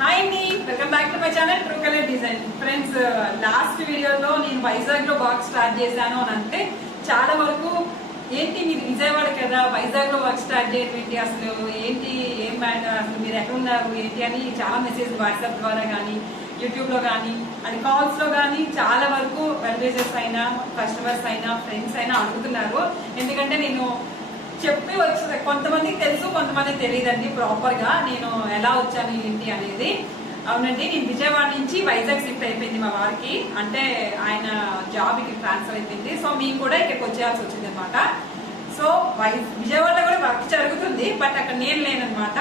Hi అండి, welcome back to my channel true colour design. Friends, last వీడియోలో నేను వైజాగ్ లో వర్క్ స్టార్ట్ చేశాను అని అంటే చాలా వరకు ఏంటి మీరు విజయవాడ కదా వైజాగ్ లో వర్క్ స్టార్ట్ చేయడం ఏంటి, అసలు ఏంటి ఏం మ్యాటర్, అసలు మీరు ఎక్కడ ఉన్నారు ఏంటి అని చాలా మెసేజ్ వాట్సాప్ ద్వారా కానీ యూట్యూబ్ లో కానీ అండ్ కాల్స్ లో కానీ చాలా వరకు వెల్విషర్స్ అయినా కస్టమర్స్ అయినా ఫ్రెండ్స్ అయినా అడుగుతున్నారు. ఎందుకంటే నేను చెప్పి వచ్చి కొంతమందికి తెలుసు, కొంతమందికి తెలియదండి ప్రాపర్ గా నేను ఎలా వచ్చాను ఏంటి అనేది. అవునండి, నేను విజయవాడ నుంచి వైజాగ్ షిఫ్ట్ అయిపోయింది మా వారికి, అంటే ఆయన జాబ్ ఇక్కడ ట్రాన్స్ఫర్ అయిపోయింది. సో మేము కూడా ఇక్కడికి వచ్చేయాల్సి వచ్చింది అనమాట. సో విజయవాడలో కూడా వర్క్ జరుగుతుంది, బట్ అక్కడ నేను లేనమాట.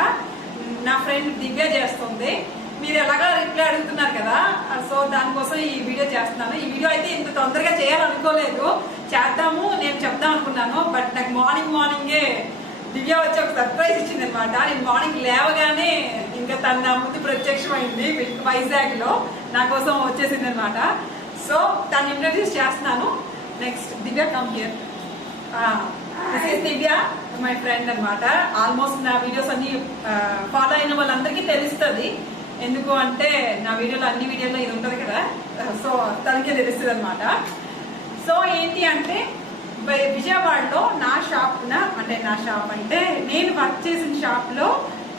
నా ఫ్రెండ్ దివ్య చేస్తుంది. మీరు ఎలాగా రిప్లై అడుగుతున్నారు కదా, సో దానికోసం ఈ వీడియో చేస్తున్నాను. ఈ వీడియో అయితే ఇంత తొందరగా చేయాలనుకోలేదు, చేద్దాము నేను చెప్దాం అనుకున్నాను. బట్ నాకు మార్నింగే దివ్య వచ్చి ఒక సర్ప్రైజ్ ఇచ్చింది అనమాట. నేను మార్నింగ్ లేవగానే ఇంకా తన నా ముందు ప్రత్యక్షమైంది వైజాగ్ లో, నా కోసం వచ్చేసింది అనమాట. సో తను ఇంట్రడ్యూస్ చేస్తున్నాను. Next Divya come here. Divya my friend అనమాట. ఆల్మోస్ట్ నా వీడియోస్ అన్ని ఫాలో అయిన వాళ్ళందరికీ తెలుస్తుంది. ఎందుకు అంటే నా వీడియోలో అన్ని వీడియోలో ఇది ఉంటుంది కదా, సో తనకే తెలుస్తుంది అనమాట. సో ఏంటి అంటే విజయవాడలో నా షాప్ అంటే నేను వర్క్ చేసిన షాప్ లో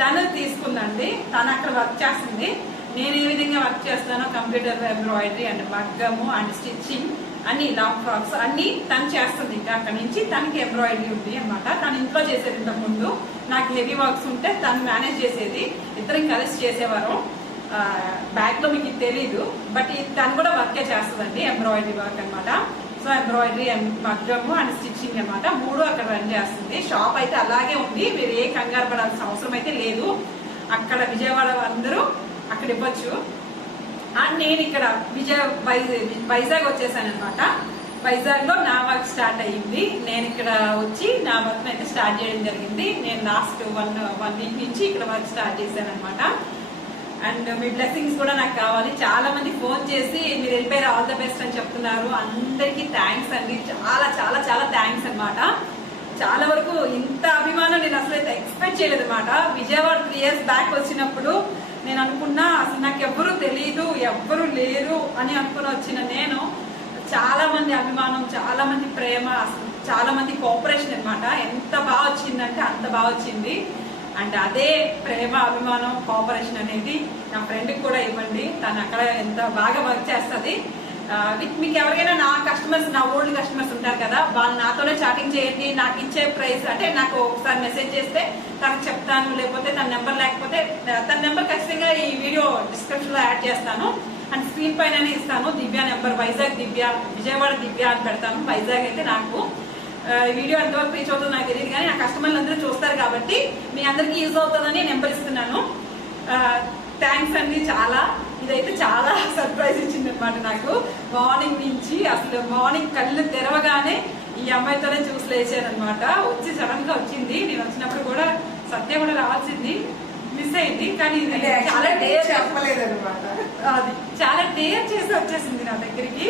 తను తీసుకుందండి. తను అక్కడ వర్క్ చేస్తుంది. నేను ఏ విధంగా వర్క్ చేస్తానో కంప్యూటర్ ఎంబ్రాయిడరీ అండ్ మగ్గము అండ్ స్టిచ్చింగ్ అన్ని లాంగ్ ఫ్రాక్స్ అన్ని తను చేస్తుంది. ఇంకా అక్కడ నుంచి తనకి ఎంబ్రాయిడరీ ఉంది అనమాట. తను ఇంట్లో చేసేది ఇంతకు ముందు. నాకు హెవీ వర్క్స్ ఉంటే తను మేనేజ్ చేసేది, ఇద్దరం కలిసి చేసేవారు. బ్యాక్ లో మీకు తెలీదు, బట్ తను కూడా వర్కే చేస్తుందండి, ఎంబ్రాయిడరీ వర్క్ అనమాట. సో ఎంబ్రాయిడరీ అండ్ మగ్గము అండ్ స్టిచ్చింగ్ అనమాట, మూడు అక్కడ రన్ చేస్తుంది. షాప్ అయితే అలాగే ఉంది, మీరు ఏ కంగారు పడాల్సిన అవసరం అయితే లేదు. అక్కడ విజయవాడ అందరూ అక్కడ ఇవ్వచ్చు. అండ్ నేను ఇక్కడ వైజాగ్ వచ్చేసాను అనమాట. వైజాగ్ లో నా వర్క్ స్టార్ట్ అయ్యింది. నేను ఇక్కడ వచ్చి నా వర్క్ అయితే స్టార్ట్ చేయడం జరిగింది. నేను లాస్ట్ వన్ వీక్ నుంచి ఇక్కడ వర్క్ స్టార్ట్ చేశాను అనమాట. అండ్ మీ బ్లెస్సింగ్స్ కూడా నాకు కావాలి. చాలా మంది ఫోన్ చేసి మీరు వెళ్ళిపోయారు, ఆల్ ద బెస్ట్ అని చెప్తున్నారు. అందరికీ థ్యాంక్స్ అండి, చాలా చాలా చాలా థ్యాంక్స్ అనమాట. చాలా వరకు ఇంత అభిమానం నేను అసలు అయితే ఎక్స్పెక్ట్ చేయలేదు అనమాట. విజయవాడ 3 years బ్యాక్ వచ్చినప్పుడు నేను అనుకున్నా అసలు నాకు ఎవ్వరూ తెలియదు, ఎవ్వరూ లేరు అని అనుకుని వచ్చిన నేను, చాలా మంది అభిమానం, చాలా మంది ప్రేమ, చాలా మంది కోఆపరేషన్ అనమాట. ఎంత బాగా వచ్చిందంటే అంత బాగా వచ్చింది. అండ్ అదే ప్రేమ, అభిమానం, కోఆపరేషన్ అనేది నా ఫ్రెండ్కి కూడా ఇవ్వండి. తను అక్కడ ఎంత బాగా వర్క్ చేస్తుంది. మీకు ఎవరికైనా నా కస్టమర్స్, నా ఓల్డ్ కస్టమర్స్ ఉంటారు కదా, వాళ్ళు నాతోనే చాటింగ్ చేయండి. నాకు ఇచ్చే ప్రైస్ అంటే నాకు ఒకసారి మెసేజ్ చేస్తే తనకు చెప్తాను, లేకపోతే తన నెంబర్ లేకపోతే తన నెంబర్ ఖచ్చితంగా ఈ వీడియో డిస్క్రిప్షన్ లో యాడ్ చేస్తాను. అండ్ స్క్రీన్ పైన ఇస్తాను దివ్య నెంబర్. వైజాగ్ దివ్య, విజయవాడ దివ్య అని పెడతాను. వైజాగ్ అయితే నాకు వీడియో ఎంతవరకు రీచ్ అవుతుందో నాకు తెలియదు, కానీ నా కస్టమర్లు అందరూ చూస్తారు కాబట్టి మీ అందరికీ యూజ్ అవుతుందని నెంబర్ ఇస్తున్నాను. థ్యాంక్స్ అండి. చాలా ఇదైతే చాలా సర్ప్రైజ్ ఇచ్చింది అనమాట నాకు. మార్నింగ్ నుంచి అసలు మార్నింగ్ కళ్ళు తెరవగానే ఈ అమ్మాయితోనే చూసి లేచాను అనమాట. వచ్చి సడన్ గా వచ్చింది. నేను వచ్చినప్పుడు కూడా సత్య కూడా రావాల్సింది, మిస్ అయింది. కానీ చాలా డేర్ చెప్పలేదు అనమాట. అది చాలా డేర్ చేసి వచ్చేసింది నా దగ్గరికి.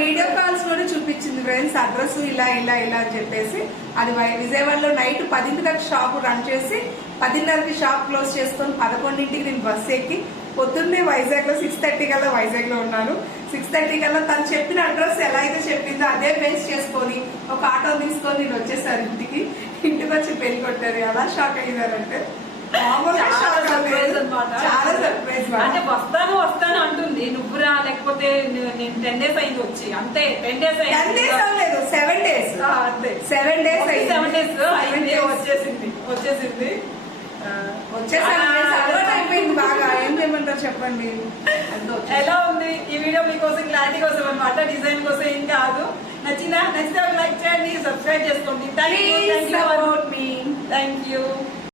వీడియో కాల్స్ కూడా చూపించింది ఫ్రెండ్స్, అడ్రస్ ఇలా ఇలా ఇలా అని చెప్పేసి. అది విజయవాడలో నైట్ 10కి షాప్ రన్ చేసి 10:30కి షాప్ క్లోజ్ చేసుకొని 11ంటికి నేను బస్ ఎక్కి పొద్దున్నే వైజాగ్ లో 6:30 కల్లా వైజాగ్ లో ఉన్నాను. 6:30 కల్లా తను చెప్పిన అడ్రస్ ఎలా అయితే చెప్పిందో అదే బేస్ చేసుకొని ఒక ఆటో తీసుకొని నేను వచ్చేసాను ఇంటికి. ఇంటికి వచ్చి పెళ్లి కొట్టారు. ఎలా షాక్ అయ్యారంటే చాలా సర్ప్రైజ్ అనమాట. అంటే వస్తాను అంటుంది, నువ్వురా లేకపోతే నేను 10 days అయింది వచ్చి, అంతే 10 days అయింది, 7 days అంతే 7 days అయింది. వచ్చేసింది అయిపోయింది బాగా. ఏం చేయమంటారు చెప్పండి. ఎలా ఉంది ఈ వీడియో మీకోసం, క్లారిటీ కోసం అనమాట, డిజైన్ కోసం ఏం కాదు. నచ్చితే లైక్ చేయండి, సబ్స్క్రైబ్ చేసుకోండి. Thank you.